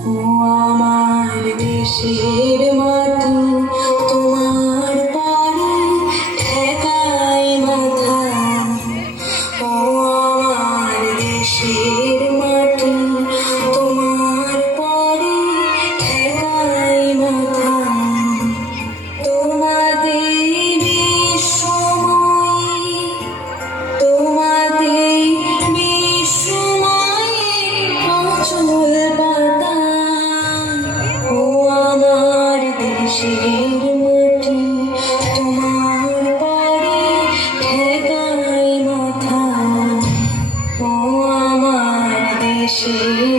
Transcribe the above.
ও আমার দেশের মাটি, তোমার পারে ঠেকাই মাথা। ও আমার দেশের মাটি, তোমার পারে ঠেকাই মাথা। তোমাদের বিশ্বময়ী, তোমাদের বিশ্বময়ী অচল পাতা। ও আমার দেশের মাটি, তোমার পারে ঠেকাই মাথা। ও আমার দেশের